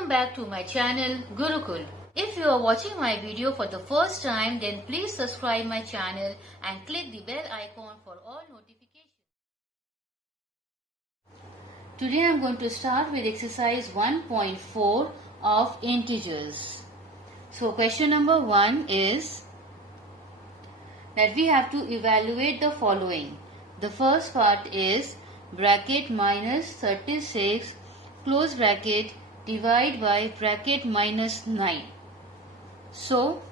Welcome back to my channel Gurukul. If you are watching my video for the first time, then please subscribe my channel and click the bell icon for all notifications. Today I am going to start with exercise 1.4 of integers. So question number 1 is that we have to evaluate the following. The first part is bracket minus 36 close bracket divide by bracket minus 9. So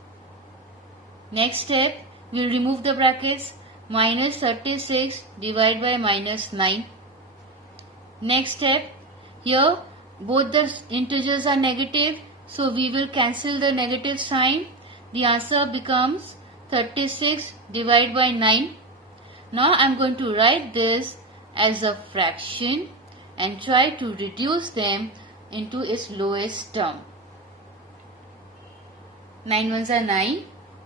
next step, we will remove the brackets. Minus 36 divide by minus 9. Next step, here both the integers are negative, so we will cancel the negative sign. The answer becomes 36 divided by 9. Now I am going to write this as a fraction and try to reduce them into its lowest term. 9 ones are 9,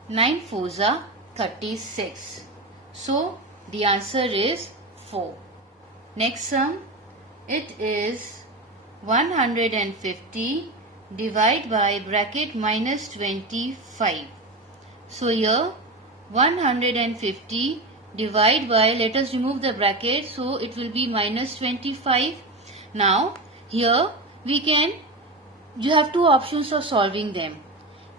9 fours are 36. So the answer is 4. Next sum, it is 150 divided by bracket minus 25. So here 150 divide by, let us remove the bracket, so it will be minus 25. Now here you have two options of solving them.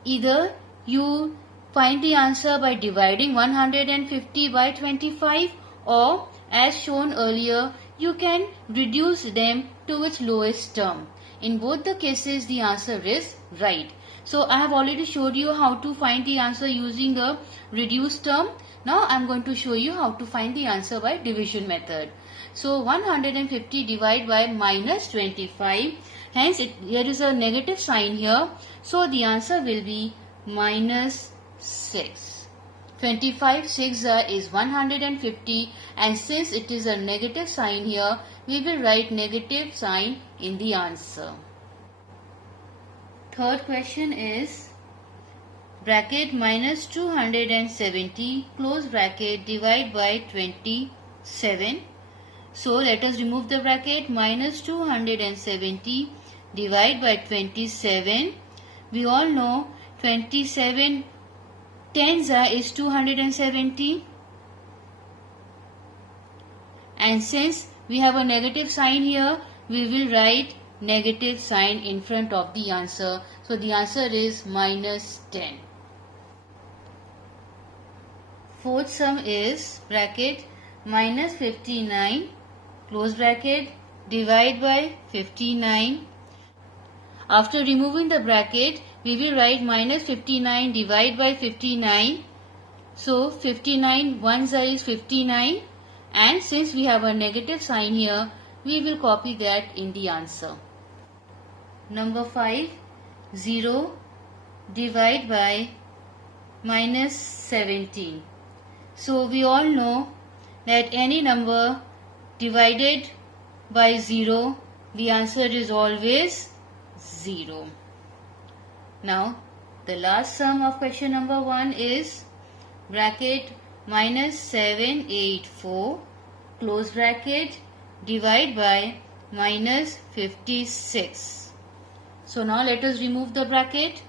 Either you find the answer by dividing 150 by 25, or as shown earlier, you can reduce them to its lowest term. In both the cases, the answer is right. So I have already showed you how to find the answer using a reduced term. Now I am going to show you how to find the answer by division method. So 150 divided by minus 25. Hence there is a negative sign here. So the answer will be minus 6. 25 6 is 150, and since it is a negative sign here, we will write negative sign in the answer. Third question is bracket minus 270 close bracket divide by 27. So let us remove the bracket. Minus 270 divide by 27. We all know 27 tens is 270, and since we have a negative sign here, we will write negative sign in front of the answer. So the answer is minus 10. Fourth sum is bracket minus 59 close bracket divide by 59. After removing the bracket, we will write minus 59 divide by 59. So 59 ones is 59, and since we have a negative sign here, we will copy that in the answer. Number 5, 0 divide by minus 17. So we all know that any number divided by 0, the answer is always 0. Now the last sum of question number 1 is bracket minus 784 close bracket divide by minus 56. So now let us remove the bracket.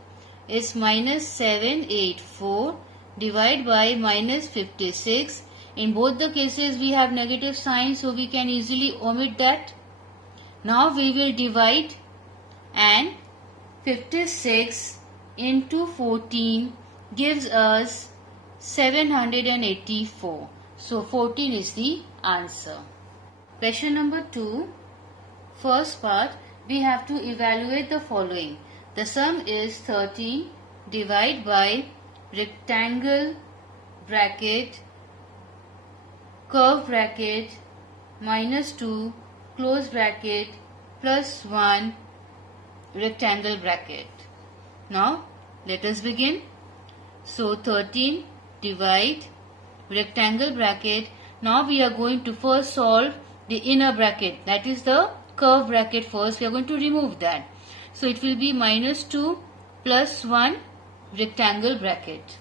It's minus 784 divide by minus 56. In both the cases we have negative sign, so we can easily omit that. Now we will divide, and 56 into 14 gives us 784. So 14 is the answer. Question number 2. First part, we have to evaluate the following. The sum is 13 divided by rectangle bracket curve bracket minus 2 close bracket plus 1 rectangle bracket. Now let us begin. So 13 divide rectangle bracket. Now we are going to first solve the inner bracket, that is the curve bracket first. We are going to remove that. So it will be minus 2 plus 1 rectangle bracket.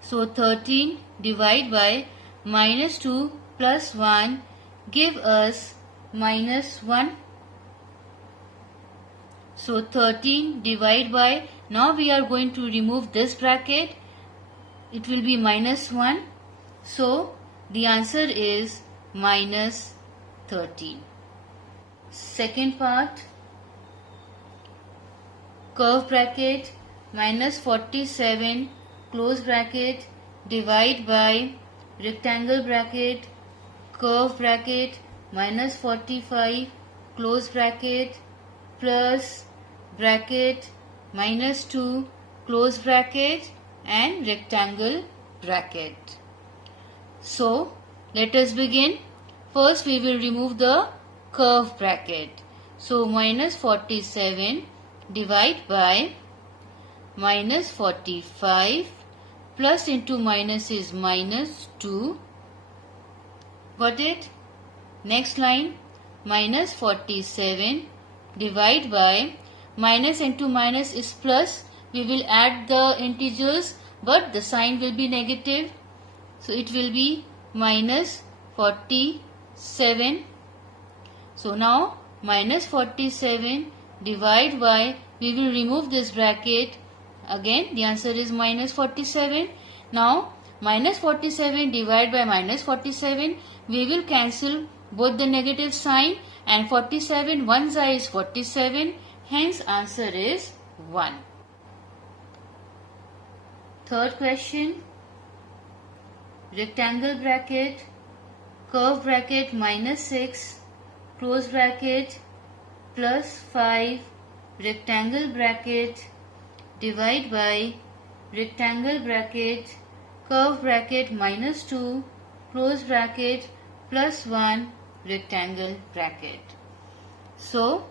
So 13 divide by minus 2 plus 1 give us minus 1. So 13 divided by, now we are going to remove this bracket. It will be minus 1. So the answer is minus 13. Second part, curve bracket minus 47 close bracket divide by rectangle bracket curve bracket minus 45 close bracket plus bracket minus 2 close bracket and rectangle bracket. So let us begin. First we will remove the curve bracket. So minus 47 divide by minus 45 plus into minus is minus 2. Got it? Next line, minus 47 divide by minus into minus is plus. We will add the integers but the sign will be negative. So it will be minus 47. So now minus 47 divide by, we will remove this bracket. Again the answer is minus 47. Now minus 47 divided by minus 47, we will cancel both the negative sign, and 47 one side is 47, hence answer is 1. Third question, rectangle bracket curve bracket minus 6 close bracket plus 5 rectangle bracket divide by rectangle bracket curve bracket minus 2 close bracket plus 1 rectangle bracket. So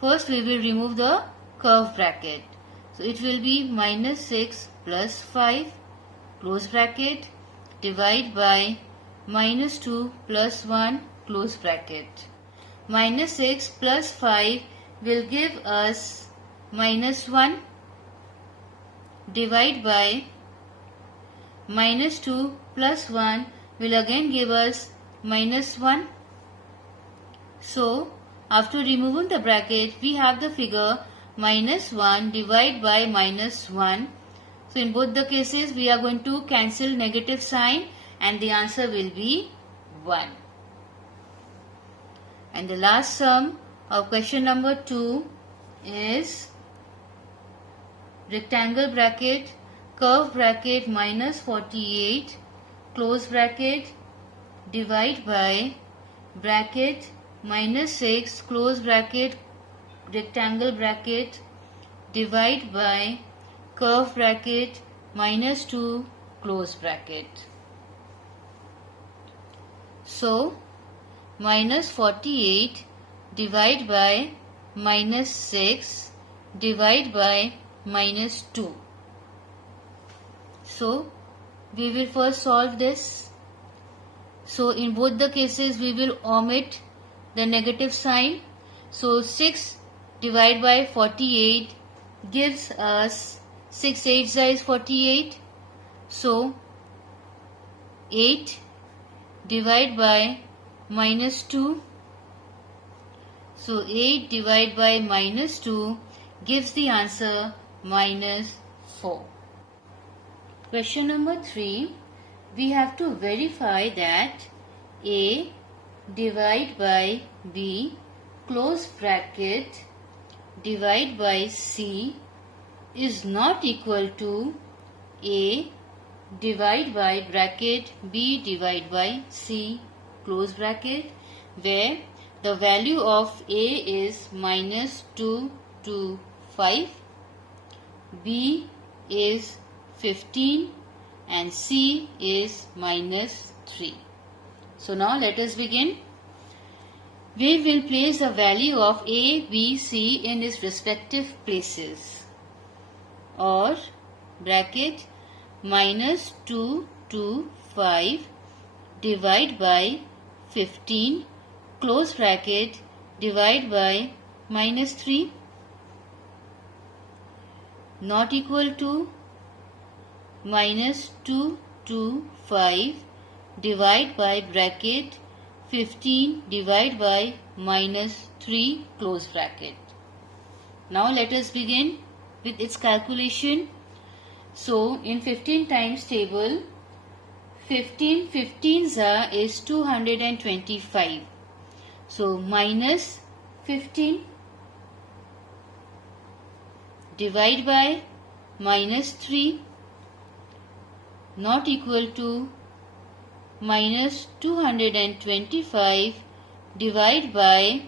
first we will remove the curve bracket. So it will be minus 6 plus 5 close bracket divide by minus 2 plus 1 close bracket. Minus 6 plus 5 will give us minus 1 divide by minus 2 plus 1 will again give us minus 1. So after removing the bracket we have the figure minus 1 divided by minus 1. So in both the cases we are going to cancel negative sign and the answer will be 1. And the last sum of question number 2 is rectangle bracket curve bracket minus 48 close bracket divide by bracket minus 6 close bracket rectangle bracket divide by curve bracket minus 2 close bracket. So minus 48 divide by minus 6 divide by minus 2. So we will first solve this. So in both the cases we will omit the negative sign. So 6 divided by 48 gives us 6 8 is 48. So 8 divided by minus 2. So 8 divided by minus 2 gives the answer minus 4. Question number 3. We have to verify that A divide by B close bracket divide by C is not equal to A divide by bracket B divide by C close bracket, where the value of A is minus 2 to 5, B is 15 and C is minus 3. So now let us begin. We will place the value of A, B, C in its respective places, or bracket minus 2 to 5 divide by 15 close bracket divide by minus 3 not equal to minus 2 to 5 divide by bracket 15 divide by minus 3 close bracket. Now let us begin with its calculation. So in 15 times table, 15 15s is 225. So minus 15 divide by minus 3 not equal to minus 225 divide by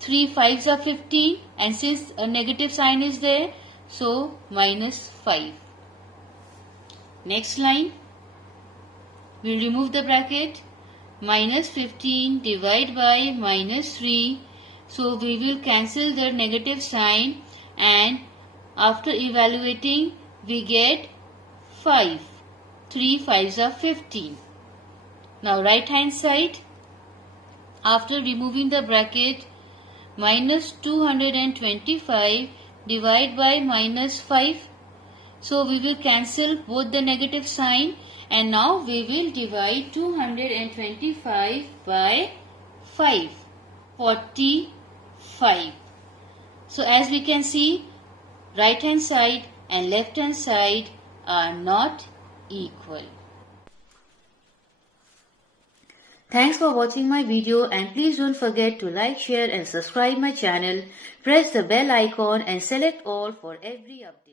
3 5s are 15, and since a negative sign is there, so minus 5. Next line, we'll remove the bracket. Minus 15 divide by minus 3. So we will cancel the negative sign, and after evaluating we get 5. 3 5s are 15. Now right hand side, after removing the bracket, minus 225 divide by minus 5. So we will cancel both the negative sign, and now we will divide 225 by 5. 45. So as we can see, right hand side and left hand side are not equal. Thanks for watching my video, and please don't forget to like, share and subscribe my channel. Press the bell icon and select all for every update.